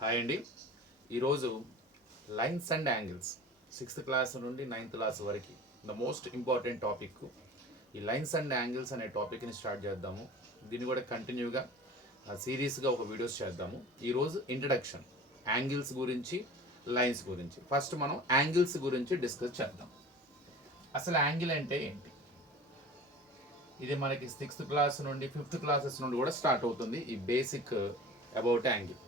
హాయ్ అండి. ఈరోజు lines and angles 6th class నుండి 9th క్లాస్ వరకు ద మోస్ట్ ఇంపార్టెంట్ టాపిక్ ఈ లైన్స్ అండ్ యాంగిల్స్ అనే టాపిక్ని స్టార్ట్ చేద్దాము. దీన్ని కూడా కంటిన్యూగా సిరీస్గా ఒక వీడియోస్ చేద్దాము. ఈరోజు ఇంట్రడక్షన్ యాంగిల్స్ గురించి, లైన్స్ గురించి. ఫస్ట్ మనం యాంగిల్స్ గురించి డిస్కస్ చేద్దాం. అసలు యాంగిల్ అంటే ఏంటి? ఇది మనకి 6th క్లాస్ నుండి 5th క్లాసెస్ నుండి కూడా స్టార్ట్ అవుతుంది ఈ బేసిక్ అబౌట్ యాంగిల్.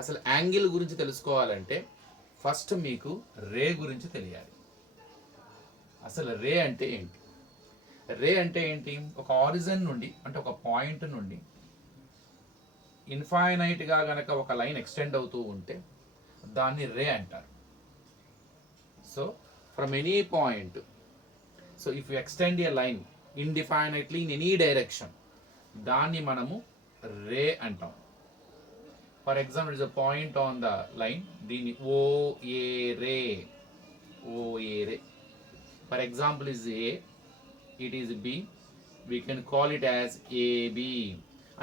అసలు యాంగిల్ గురించి తెలుసుకోవాలంటే ఫస్ట్ మీకు రే గురించి తెలియాలి. అసలు రే అంటే ఏంటి? రే అంటే ఏంటి? ఒక ఆరిజిన్ నుండి, అంటే ఒక పాయింట్ నుండి ఇన్ఫైనైట్గా గనక ఒక లైన్ ఎక్స్టెండ్ అవుతూ ఉంటే దాన్ని రే అంటారు. So from any point, so if you extend a line indefinitely in any direction, దాన్ని మనము రే అంటాం. For example it's a point on the line, దీన్ని O A ray, O A ray. For example is A, it is B, we can call it as AB.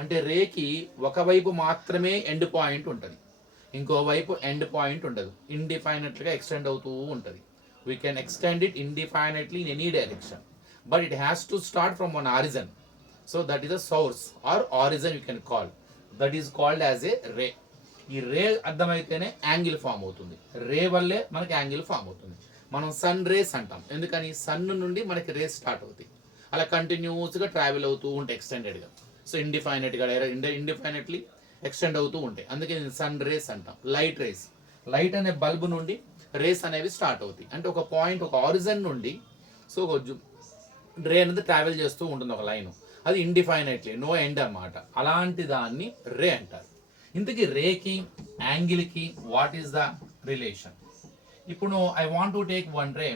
అంటే రేకి ఒకవైపు మాత్రమే end point ఉంటుంది, ఇంకోవైపు ఎండ్ పాయింట్ ఉండదు, ఇండిఫైనెట్గా extend అవుతూ ఉంటుంది. We can extend it indefinitely in any direction, but it has to start from one origin. So that is a source or origin you can call. That is called as a ray. ఈ రే అర్థమైతేనే angle form అవుతుంది. రే వల్లే మనకి angle form అవుతుంది. మనం sun rays అంటాం. ఎందుకని? సన్ నుండి మనకి రేస్ స్టార్ట్ అవుతాయి, అలా కంటిన్యూస్గా ట్రావెల్ అవుతూ ఉంటాయి ఎక్స్టెండెడ్గా. సో ఇండిఫైనెట్గా ఇండిఫైనెట్లీ ఎక్స్టెండ్ అవుతూ ఉంటాయి. అందుకే సన్ రేస్ అంటాం. లైట్ రేస్, లైట్ అనే బల్బు నుండి రేస్ అనేవి స్టార్ట్ అవుతాయి. అంటే ఒక పాయింట్, ఒక ఆరిజిన్ నుండి సో రే అనేది ట్రావెల్ చేస్తూ ఉంటుంది ఒక లైన్, అది ఇండిఫైనైట్లీ, నో ఎండ్ అన్నమాట. అలాంటి దాన్ని రే అంటారు. ఇంతకీ రేకి యాంగిల్కి వాట్ ఈస్ ద రిలేషన్? ఇప్పుడు I want to take one ray,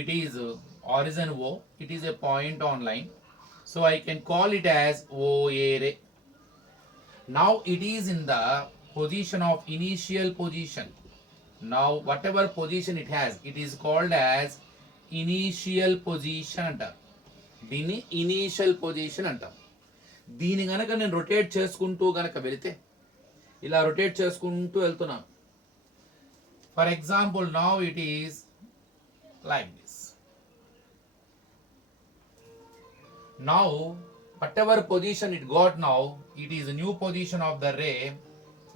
it is origin O, it is a point on line, so I can call it as O A ray. Now it is in the position of initial position. Now whatever position it has, it is called as initial position అంటారు. దీన్ని initial position అంటాం. దీని గనక నేను రొటేట్ చేసుకుంటూ గనక వెళితే, ఇలా రొటేట్ చేసుకుంటూ వెళ్తున్నాను. For example now it is like this. Now whatever position it got, now it is new position of the ray.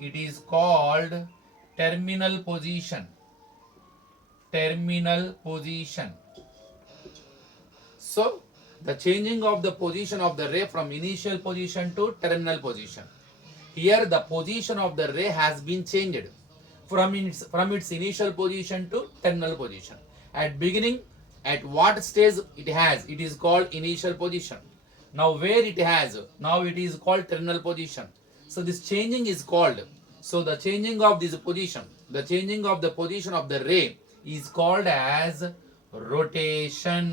It is called terminal position. Terminal position. So the changing of the position of the ray from initial position to terminal position. Here the position of the ray has been changed from its initial position to terminal position. At beginning, at what stage it has, it is called initial position. Now where it has, now it is called terminal position. So this changing is called, so the changing of this position, the changing of the position of the ray is called as rotation.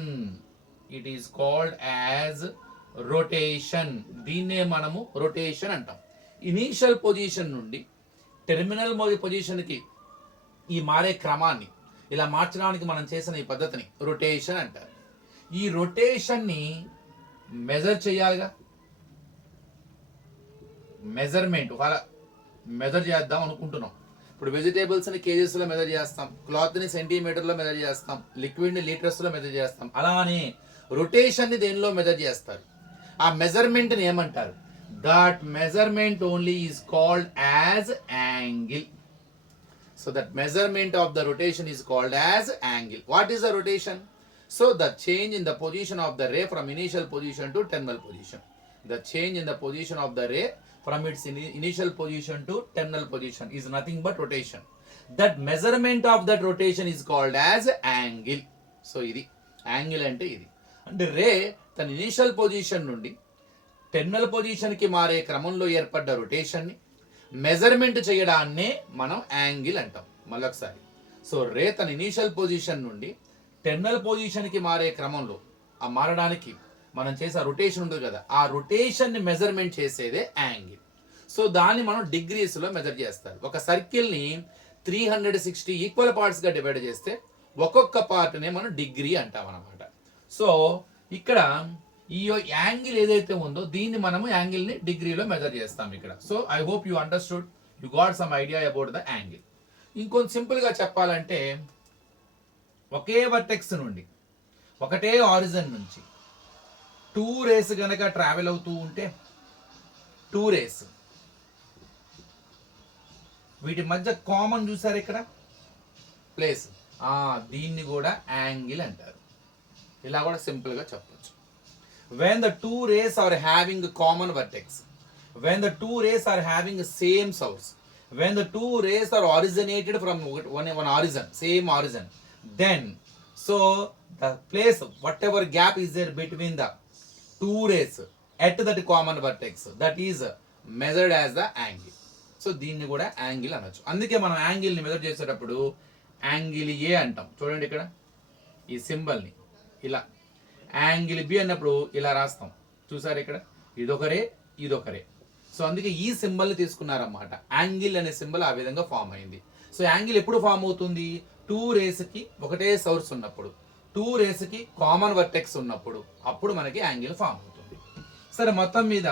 It is called as rotation. దీన్నే మనము రొటేషన్ అంటాం. Initial position నుండి టెర్మినల్ పొజిషన్కి ఈ మారే క్రమాన్ని ఇలా మార్చడానికి మనం చేసిన ఈ పద్ధతిని రొటేషన్ అంటారు. ఈ రొటేషన్ని మెజర్ చేయాలిగా, మెజర్మెంట్ అలా మెజర్ చేద్దాం అనుకుంటున్నాం. ఇప్పుడు వెజిటేబుల్స్ని కేజెస్లో మెజర్ చేస్తాం, క్లాత్ని సెంటీమీటర్లో మెజర్ చేస్తాం, లిక్విడ్ని లీటర్స్లో మెజర్ చేస్తాం. అలానే రొటేషన్ని దేనిలో మెజర్ చేస్తారు? ఆ మెజర్మెంట్ని ఏమంటారు? That measurement only is called as angle. So that measurement of the rotation is called as angle. What is the rotation? So the change in the position of the ray from initial position to terminal position. The change in the position of the ray from its initial position to terminal position is nothing but rotation. That measurement of that rotation is called as angle. So ఇది యాంగిల్ అంటే ఇది. అంటే రే తన initial position నుండి టెర్మినల్ పొజిషన్కి మారే క్రమంలో ఏర్పడ్డ రొటేషన్ని మెజర్మెంట్ చేయడాన్నే మనం యాంగిల్ అంటాం. మళ్ళొకసారి, సో రే తన ఇనీషియల్ పొజిషన్ నుండి టెర్మినల్ పొజిషన్కి మారే క్రమంలో ఆ మారడానికి మనం చేసే రొటేషన్ ఉంటుంది కదా, ఆ రొటేషన్ని మెజర్మెంట్ చేసేదే యాంగిల్. సో దాన్ని మనం డిగ్రీస్లో మెజర్ చేస్తారు. ఒక సర్కిల్ని 360 ఈక్వల్ పార్ట్స్గా డివైడ్ చేస్తే ఒక్కొక్క పార్ట్నే మనం డిగ్రీ అంటాం అన్నమాట. సో ఇక్కడ ఈ యాంగిల్ ఏదైతే ఉందో దీన్ని మనము యాంగిల్ని డిగ్రీలో మెజర్ చేస్తాం ఇక్కడ. So I hope you understood, you got some idea about the angle. ఇంకొంచెం సింపుల్గా చెప్పాలంటే ఒకే వర్టెక్స్ నుండి ఒకటే ఆరిజిన్ నుంచి 2 రేస్ గనక ట్రావెల్ అవుతూ ఉంటే 2 రేస్ వీటి మధ్య కామన్ చూసారు ఇక్కడ ప్లేస్, దీన్ని కూడా యాంగిల్ అంటారు. ఇలా కూడా సింపుల్గా చెప్పొచ్చు. when the 2 rays are having a common vertex, when the 2 rays are having the same source, when the 2 rays are originated from one origin, same origin, then so the place whatever gap is there between the 2 rays at that common vertex, that is measured as the angle. So దీన్ని కూడా యాంగిల్ అనొచ్చు. అందుకే మనం యాంగిల్ని మెజర్ చేసేటప్పుడు angle A అంటాం. చూడండి ఇక్కడ ఈ సింబల్ని ఇలా యాంగిల్ బి అన్నప్పుడు ఇలా రాస్తాం. చూసారు ఇక్కడ ఇదొకరే ఇదొకరే. సో అందుకే ఈ సింబల్ని తీసుకున్నారన్నమాట. యాంగిల్ అనే సింబల్ ఆ విధంగా ఫామ్ అయింది. సో యాంగిల్ ఎప్పుడు ఫామ్ అవుతుంది? 2 రేస్కి ఒకటే సోర్స్ ఉన్నప్పుడు, 2 రేస్కి కామన్ వర్టెక్స్ ఉన్నప్పుడు, అప్పుడు మనకి యాంగిల్ ఫామ్ అవుతుంది. సరే, మొత్తం మీద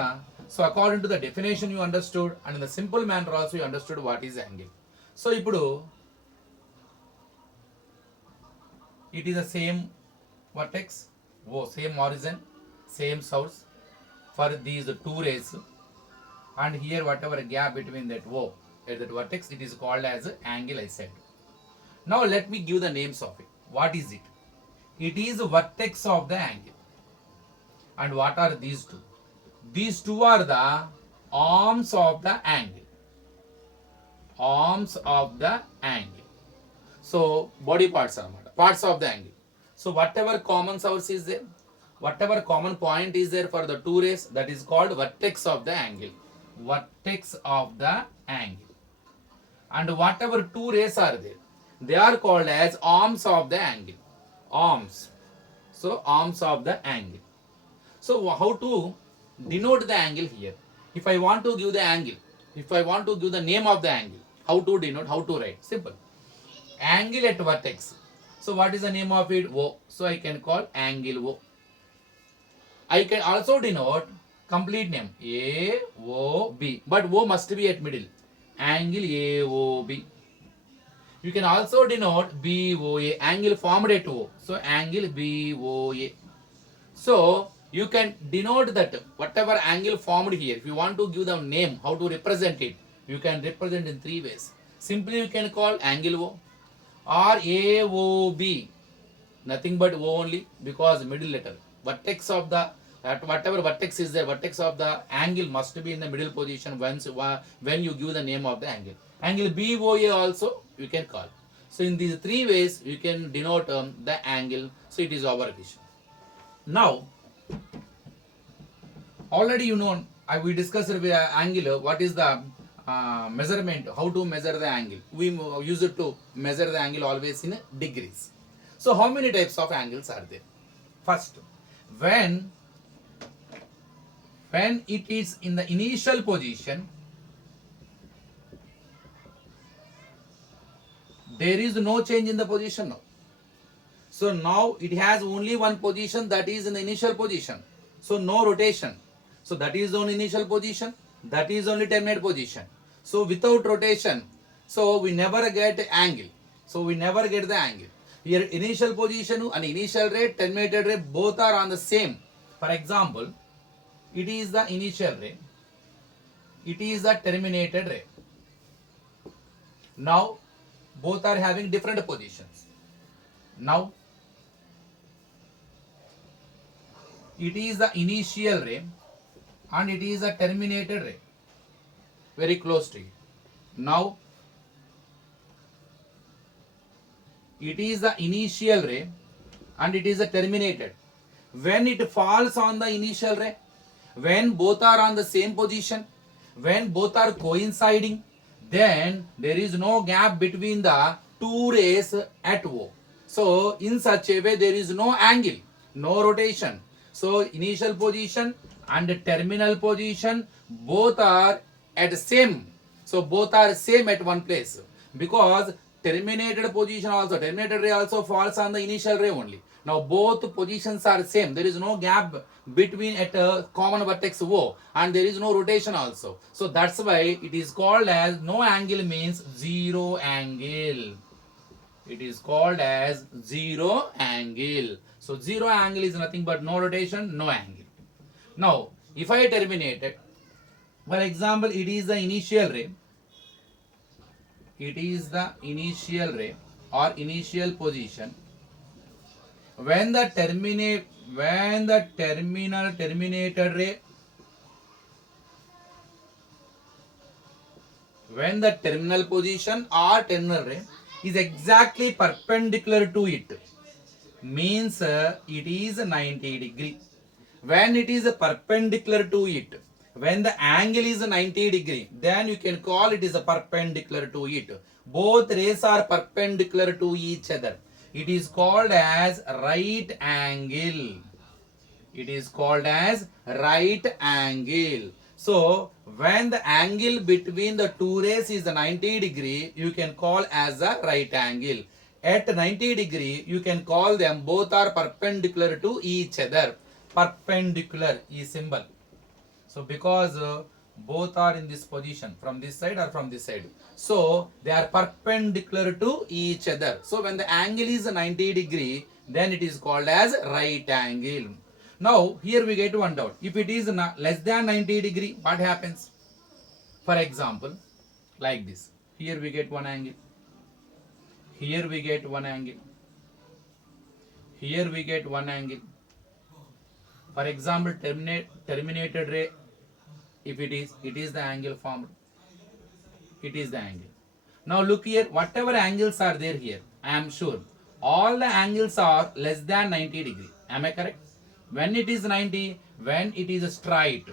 so according to the definition you understood and in the simple manner also you understood what is angle. So ఇప్పుడు it is the same vertex, same origin, same source for these 2 rays, and here whatever gap between that O at that vertex, it is called as angle, I said. Now let me give the names of it. What is it? It is vertex of the angle. And what are these two? These two are the arms of the angle. Arms of the angle. So body parts are parts of the angle. So whatever common source is there, whatever common point is there for the 2 rays, that is called vertex of the angle. Vertex of the angle. And whatever 2 rays are there, they are called as arms of the angle. Arms. So arms of the angle. So how to denote the angle here? If I want to give the angle, if I want to give the name of the angle, how to denote, how to write? Simple. Angle at vertex. So what is the name of it? O. So I can call angle O. I can also denote complete name AOB, but O must be at middle. Angle AOB. You can also denote BOA, angle formed at O. So angle BOA. So you can denote that whatever angle formed here. If you want to give the name, how to represent it, you can represent in 3 ways. Simply you can call angle O or AOB, nothing but O only, because middle letter. Vertex of the, whatever vertex is there, vertex of the angle must be in the middle position when you give the name of the angle. Angle BOA also you can call. So in these 3 ways you can denote the angle. So it is our vision. Now already you know, we discussed angle, what is the measurement, how to measure the angle. We use it to measure the angle always in degrees. So how many types of angles are there? First, when it is in the initial position, there is no change in the position now. So now it has only one position, that is in the initial position. So no rotation. So that is only initial position, that is only terminate position. So without rotation, so we never get angle. So we never get the angle. Here initial position and initial ray, terminated ray, both are on the same. For example, it is the initial ray, it is the terminated ray. Now both are having different positions. Now it is the initial ray and it is a terminated ray, very close to it. Now it is the initial ray and it is a terminated. When it falls on the initial ray, when both are on the same position, when both are coinciding, then there is no gap between the 2 rays at O. So in such a way there is no angle, no rotation. So initial position and terminal position both are at same. So both are same at one place, because terminated position also, terminated ray also falls on the initial ray only. Now both positions are same. There is no gap between at a common vertex O, and there is no rotation also. So that's why it is called as no angle means zero angle. It is called as zero angle. So zero angle is nothing but no rotation, no angle. Now if I terminate it, for example, it is the initial ray. It is the initial ray or initial position. When the terminated ray, when the terminal position or terminal ray is exactly perpendicular to it, means it is 90 degree. When it is perpendicular to it, when the angle is 90 degree, then you can call it is a perpendicular to it. Both rays are perpendicular to each other. It is called as right angle. It is called as right angle. So when the angle between the two rays is 90 degree, you can call as a right angle. At 90 degree, you can call them both are perpendicular to each other. Perpendicular is symbol. So because both are in this position, from this side or from this side, so they are perpendicular to each other. So when the angle is 90 degree, then it is called as right angle. Now here we get one doubt. If it is less than 90 degree, what happens? For example, like this. Here we get one angle. Here we get one angle. Here we get one angle. For example, terminated ray, if it is the angle formed. It is the angle. Now look here, whatever angles are there here, I am sure all the angles are less than 90 degree. Am I correct? When it is 90, when it is straight,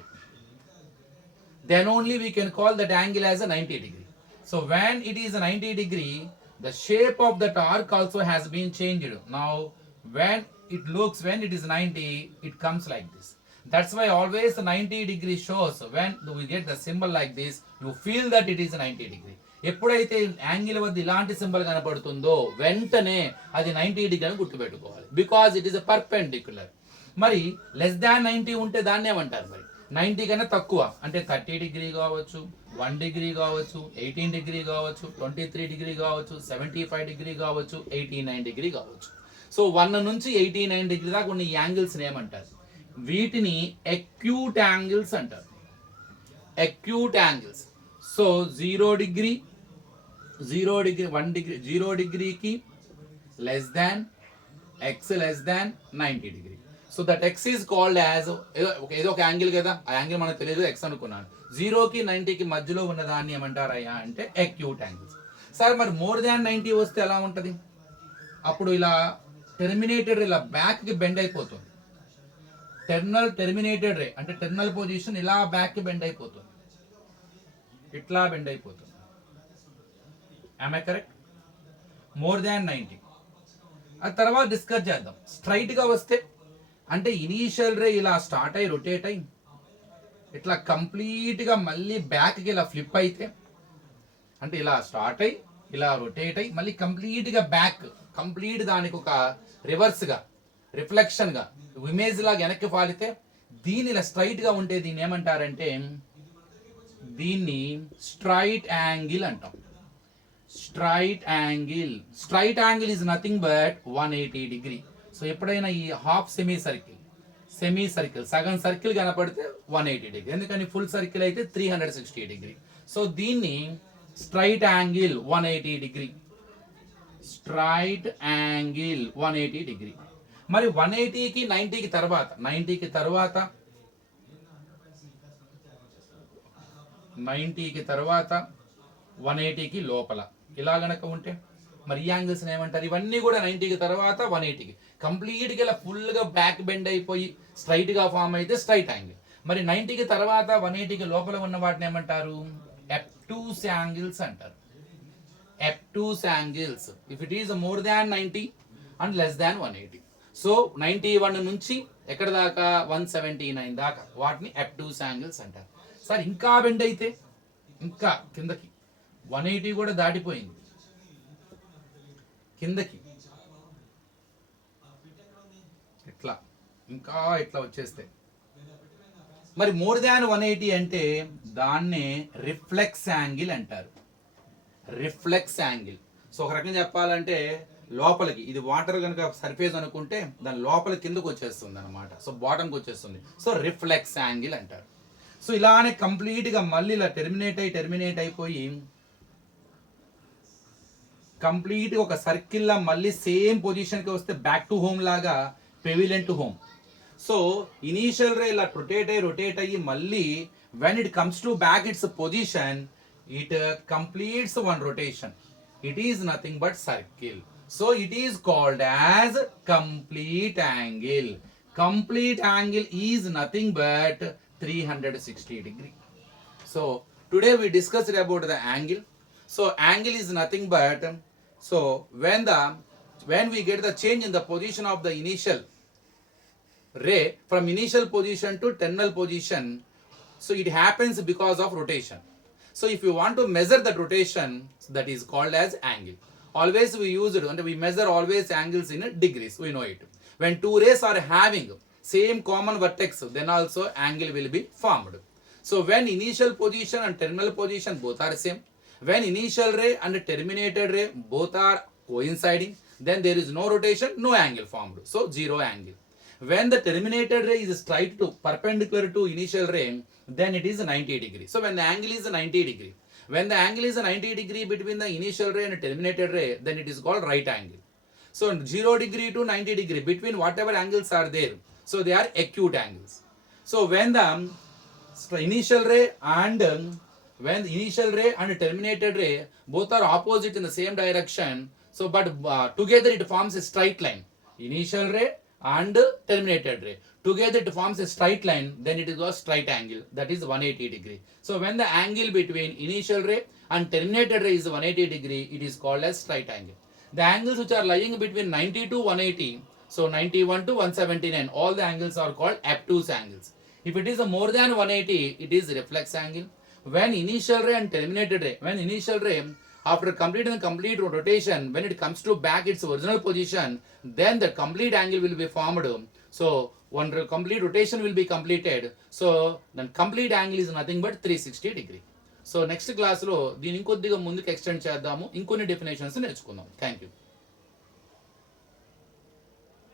then only we can call that angle as a 90 degree. So when it is a 90 degree, the shape of that arc also has been changed. Now when it is 90, it comes like this. That's why always 90 degree shows. When we get the symbol like this, you feel that it is 90 degree. ఎప్పుడైతే యాంగిల్ వద్ద ఇలాంటి సింబల్ కనపడుతుందో వెంటనే అది 90 డిగ్రీ అని గుర్తుపెట్టుకోవాలి. Because it is ఎ పర్పెండిక్యులర్. మరి less than 90 ఉంటే దాన్ని ఏమంటారు? మరి 90 కన్నా తక్కువ అంటే 30 డిగ్రీ కావచ్చు, 1 డిగ్రీ కావచ్చు, 18 డిగ్రీ కావచ్చు, 23 డిగ్రీ కావచ్చు, 75 డిగ్రీ కావచ్చు, 89 డిగ్రీ కావచ్చు. సో 1 నుంచి 89 డిగ్రీ దాకా ఉన్న యాంగిల్స్ ఏమంటారు? వీటిని అక్యూట్ యాంగిల్స్ అంటారు. Acute angles. సో 0 డిగ్రీ 1 డిగ్రీ 0 డిగ్రీకి less than x less than 90 degree. So that x is called as ఏదో ఒక యాంగిల్ కదా, ఆ యాంగిల్ మనకు తెలియదు, x అనుకున్నాను. 0కి 90కి మధ్యలో ఉన్న దాన్ని ఏమంటారయ్యా అంటే అక్యూట్ యాంగిల్స్. సార్ మరి మోర్ దాన్ 90 వస్తే ఎలా ఉంటుంది? అప్పుడు ఇలా టెర్మినేటెడ్ ఇలా బ్యాక్కి బెండ్ అయిపోతుంది. టెర్మినేటెడ్ రే అంటే టెర్మినల్ పొజిషన్ ఇలా బ్యాక్కి బెండ్ అయిపోతుంది, ఇట్లా బెండ్ అయిపోతుంది. am I correct? More than 90. ఆ తర్వాత డిస్కస్ చేద్దాం. స్ట్రైట్గా వస్తే అంటే ఇనీషియల్ రే ఇలా స్టార్ట్ అయ్యి రొటేట్ అయ్యి ఇట్లా కంప్లీట్గా మళ్ళీ బ్యాక్కి ఇలా ఫ్లిప్ అయితే, అంటే ఇలా స్టార్ట్ అయ్యి ఇలా రొటేట్ అయ్యి మళ్ళీ కంప్లీట్గా బ్యాక్ కంప్లీట్ దానికి ఒక రివర్స్గా రిఫ్లెక్షన్గా ఇమేజ్ లాగా వెనక్కి ఫాలితే దీన్ని ఇలా స్ట్రైట్గా ఉంటే దీన్ని ఏమంటారంటే దీన్ని స్ట్రైట్ యాంగిల్ అంటాం. Straight angle. Straight angle is nothing but 180 degree. So ఎప్పుడైనా ఈ హాఫ్ సెమీ సర్కిల్ సగం సర్కిల్ కనపడితే 180 డిగ్రీ, ఎందుకని ఫుల్ సర్కిల్ అయితే 360 డిగ్రీ. సో దీన్ని straight angle 180 degree. Straight angle 180 డిగ్రీ. మరి 180కి 90కి తర్వాత 90కి 180కి లోపల ఇలా గనక ఉంటే మరి ఈ యాంగిల్స్ ఏమంటారు? ఇవన్నీ కూడా 90కి తర్వాత 180కి కంప్లీట్గా ఇలా ఫుల్గా బ్యాక్ బెండ్ అయిపోయి స్ట్రైట్గా ఫామ్ అయితే స్ట్రైట్ యాంగిల్. మరి 90కి తర్వాత 180కి లోపల ఉన్న వాటిని ఏమంటారు? అబ్టూస్ యాంగిల్స్ అంటారు. Obtuse angles if it is more than 90 and less than 180. So 91 నుంచి ఎక్కడ దాకా 179 దాకా వాటిని అబ్టూస్ యాంగిల్స్ అంటారు. సార్ ఇంకా బెండ్ అయితే ఇంకా కిందకి 180 కూడా దాటిపోయింది, కిందకి ఇట్లా ఇంకా ఇట్లా వచ్చేస్తే మరి మోర్ దాన్ 180 అంటే దాన్నే రిఫ్లెక్స్ యాంగిల్ అంటారు. Reflex angle. సో ఒక రకంగా చెప్పాలంటే లోపలికి ఇది వాటర్ కనుక సర్ఫేస్ అనుకుంటే దాని లోపల కిందకు వచ్చేస్తుంది అనమాట. సో బాటంకి వచ్చేస్తుంది. సో రిఫ్లెక్స్ యాంగిల్ అంటారు. సో ఇలానే కంప్లీట్గా మళ్ళీ ఇలా టెర్మినేట్ అయిపోయి కంప్లీట్గా ఒక సర్కిల్లా మళ్ళీ సేమ్ పొజిషన్కి వస్తే బ్యాక్ టు హోమ్ లాగా pavilion to home. So initial ray ఇలా రొటేట్ అయ్యి మళ్ళీ when it comes to back its position it completes one rotation. It is nothing but circle. So it is called as complete angle. Complete angle is nothing but 360 degree. So today we discussed about the angle. So angle is nothing but so when we get the change in the position of the initial ray from initial position to terminal position, so it happens because of rotation. So if you want to measure that rotation, that is called as angle. Always we use it and we measure always angles in degrees. We know it. When two rays are having same common vertex, then also angle will be formed. So when initial position and terminal position both are same, when initial ray and terminated ray both are coinciding, then there is no rotation, no angle formed. So zero angle. When the terminated ray is straight to perpendicular to initial ray, then it is 90 degree. So when the angle is 90 degree, when the angle is 90 degree between the initial ray and terminated ray, then it is called right angle. So 0 degree to 90 degree between whatever angles are there, so they are acute angles. So when the initial ray and terminated ray both are opposite in the same direction, so but together it forms a straight line. Initial ray and terminated ray together it forms a straight line, then it is a straight angle, that is 180 degree. So when the angle between initial ray and terminated ray is 180 degree, it is called as straight angle. The angles which are lying between 90 to 180, so 91 to 179, all the angles are called obtuse angles. If it is a more than 180, it is reflex angle. When initial ray and terminated ray, when initial ray after completing the complete rotation, when it comes to back its original position, then the complete angle will be formed. So one complete rotation will be completed. So then complete angle is nothing but 360 degree. So next క్లాస్లో దీని ఇంకొద్దిగా ముందుకు ఎక్స్టెండ్ చేద్దాము, ఇంకొన్ని డెఫినేషన్స్ నేర్చుకుందాం. Thank you.